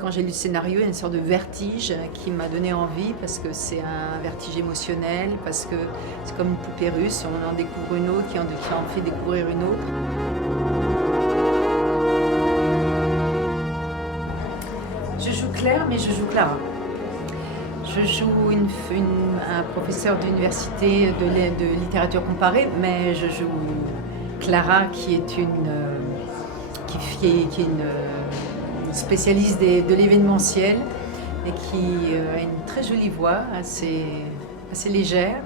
Quand j'ai lu le scénario, il y a une sorte de vertige qui m'a donné envie parce que c'est un vertige émotionnel, parce que c'est comme une poupée russe, on en découvre une autre qui en fait découvrir une autre. Je joue Claire, mais je joue Clara. Je joue un professeur d'université de littérature comparée, mais je joue Clara qui est une spécialiste de l'événementiel et qui a une très jolie voix, assez légère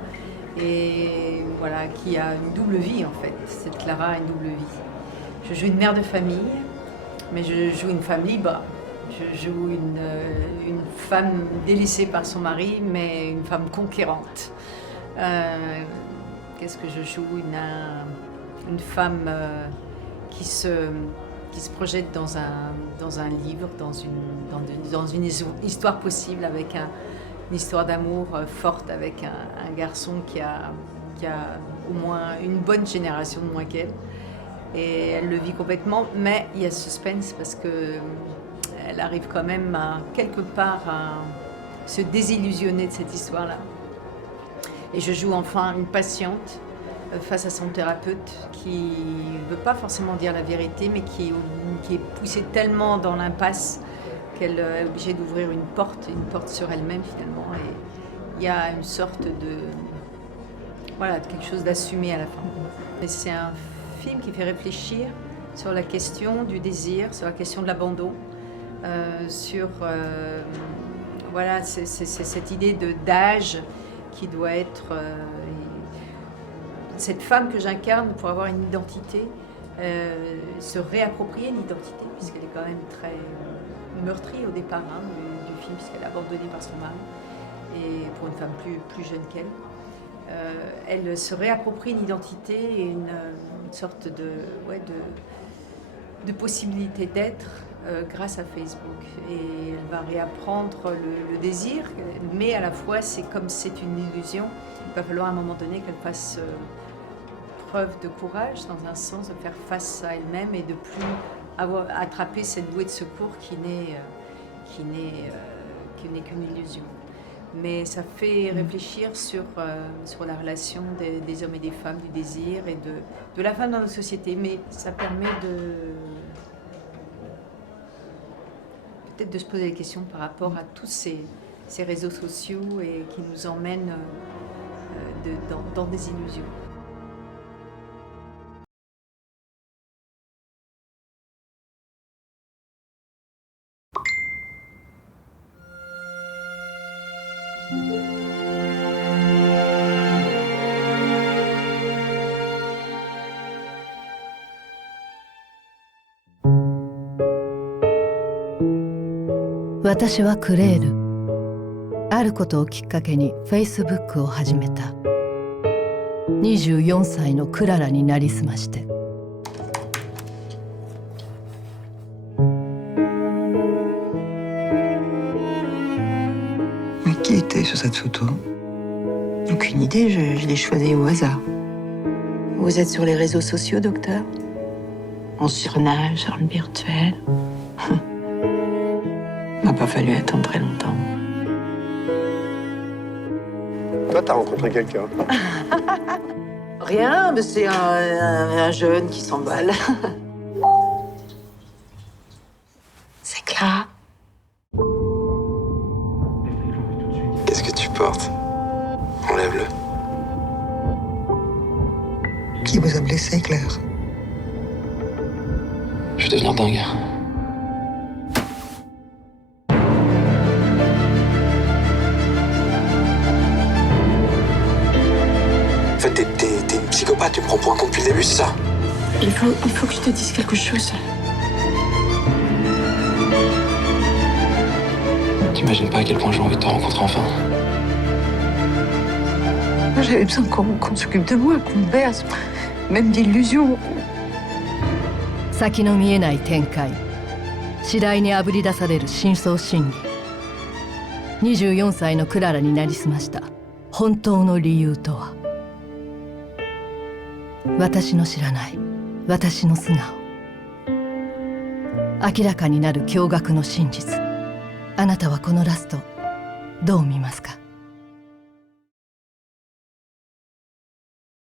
et voilà, qui a une double vie en fait. Cette Clara a une double vie. Je joue une mère de famille, mais je joue une femme libre. Je joue une femme délaissée par son mari, mais une femme conquérante. Qu'est-ce que je joue? Une femme qui se projette dans un livre, dans une histoire possible, avec une histoire d'amour forte, avec un garçon qui a au moins une bonne génération de moins qu'elle. Et elle le vit complètement, mais il y a suspense parce que elle arrive quand même quelque part à se désillusionner de cette histoire-là. Et je joue enfin une patiente face à son thérapeute qui ne veut pas forcément dire la vérité, mais qui est poussée tellement dans l'impasse qu'elle est obligée d'ouvrir une porte sur elle-même finalement. Et il y a une sorte de quelque chose d'assumé à la fin. Et c'est un film qui fait réfléchir sur la question du désir, sur la question de l'abandon, sur c'est cette idée d'âge qui doit être cette femme que j'incarne pour avoir une identité, se réapproprier une identité puisqu'elle est quand même très meurtrie au départ du film puisqu'elle est abandonnée par son mari et pour une femme plus jeune qu'elle. Elle se réapproprie une identité et une sorte de possibilité d'être grâce à Facebook. Et elle va réapprendre le désir, mais à la fois, c'est comme c'est une illusion, il va falloir à un moment donné qu'elle fasse preuve de courage, dans un sens, de faire face à elle-même et de plus avoir attrapé cette bouée de secours qui n'est qu'une illusion. Mais ça fait réfléchir sur la relation des hommes et des femmes, du désir et de la femme dans nos sociétés. Mais ça permet peut-être de se poser des questions par rapport à tous ces réseaux sociaux et qui nous emmènent dans des illusions. « 私はクレール。あることをきっかけに Facebook を始めた。24歳のクララになりすまして。Mais qui était sur cette photo? Aucune idée, je l'ai choisi au hasard. Vous êtes sur les réseaux sociaux, docteur? On surnage sur le virtuel. M'a pas fallu attendre très longtemps. Toi, t'as rencontré quelqu'un? Rien, mais c'est un jeune qui s'emballe. C'est Clara. Qu'est-ce que tu portes? Enlève-le. Qui vous a blessé, Claire? Je vais devenir dingue. En fait, t'es une psychopathe, tu me prends pour un con depuis le début, c'est ça? Il faut que je te dise quelque chose. T'imagines pas à quel point j'ai envie de te rencontrer enfin? J'avais besoin qu'on s'occupe de moi, qu'on me berce, même d'illusions. 先の見えない展開。次第にあぶり出される深層心理。24歳のクララになりすました本当の理由とは。私の知らない私の素顔。明らかになる驚愕の真実。あなたはこのラストどう見ますか？